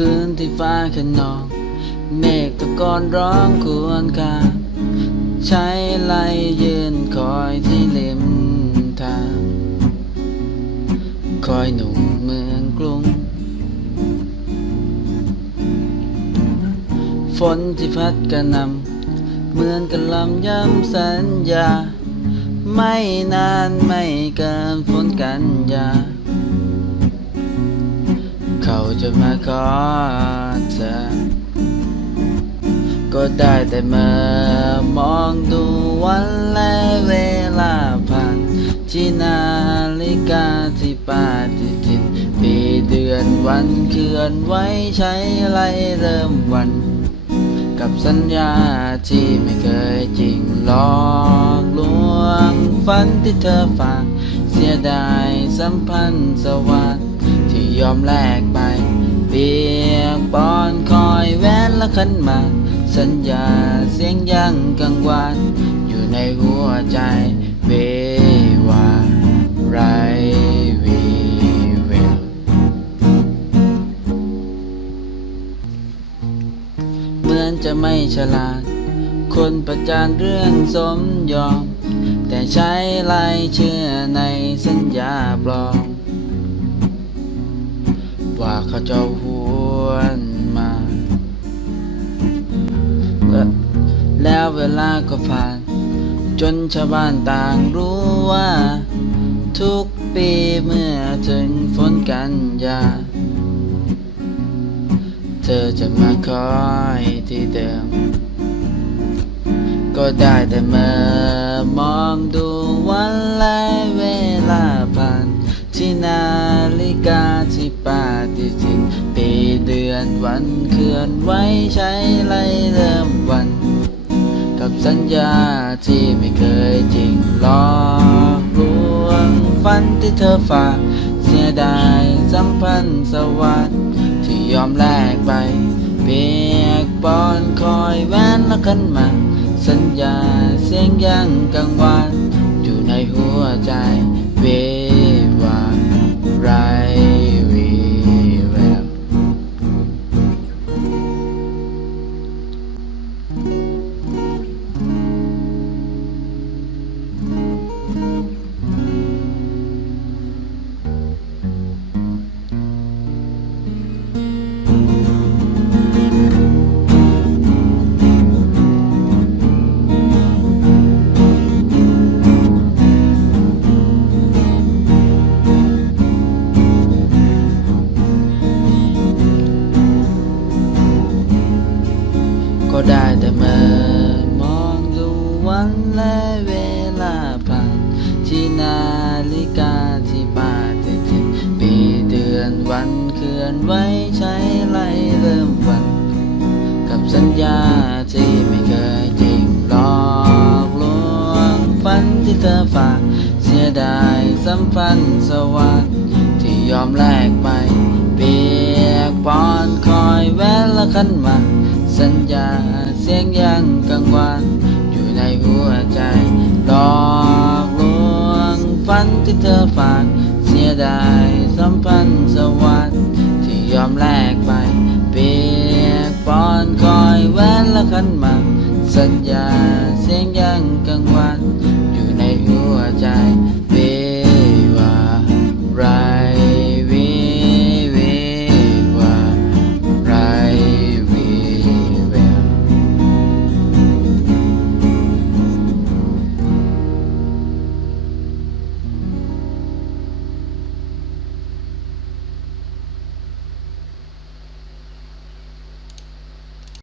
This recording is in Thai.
คืนที่ฟ้าขนอง เมฆตะกอนร้องควรคาใช้ไหลยืนคอยที่ริมทาง คอยหนุ่มเมืองกรุง ฝนที่พัดกระนำเหมือนกันลำย้ำสัญญา ไม่นานไม่เกินฝนกันยา เขาจะมาขอเธอก็ได้แต่เมื่อมองดูวันและเวลาผ่าน ที่นาฬิกาที่ปาฏิทินปีเดือนวันเคลื่อนไว้ใช้ไรเริ่มวัน กับสัญญาที่ไม่เคยจริงหลอกลวงฝันที่เธอฝากเสียดายสัมพันธ์สวัสดิ์ ยอมแลกไป เปียกปอนคอยแว้นและขันมา สัญญาเสียงยังกังวานอยู่ในหัวใจเววาไรวีเวลเหมือนจะไม่ฉลาด คนประจานเรื่องสมยอม แต่ใช้ลายเชื่อในสัญญาปลอม ว่าเขาจะหวนมา แล้วเวลาก็ผ่าน จนชาวบ้านต่างรู้ว่า ทุกปีเมื่อถึงฝนกันยา เธอจะมาคอยที่เดิม ก็ได้แต่เมื่อมองดูวันและเวลาผ่านที่นาฬิกาที่ปา ฏิทิน ปีเดือนวันเคลื่อนไว้ใช้ไล่เริ่มวัน กับสัญญาที่ไม่เคยจริงหลอกลวงฝันที่เธอฝากเสียดายสัมพันธ์สวัสดิ์ที่ยอมแลกไป เปียกปอนคอยแว้นและขันมา สัญญาเสียงยังกังวานอยู่ในหัวใจเว ได้แต่เมื่อมองดูวันและเวลาผ่านที่นาฬิกาที่ปาฏิทินปีเดือนวันเคลื่อนไว้ใช้ไล่เริ่มวัน กับสัญญาที่ไม่เคยจริงหลอกลวงฝันที่เธอฝากเสียดายสัมพันธ์สวัสดิ์ที่ยอมแลกไป เปียกปอนคอยแว้นละขันมา สัญญาเสียงยังกังวานอยู่ในหัวใจหลอกลวงฝันที่เธอฝากเสียดายสัมพัส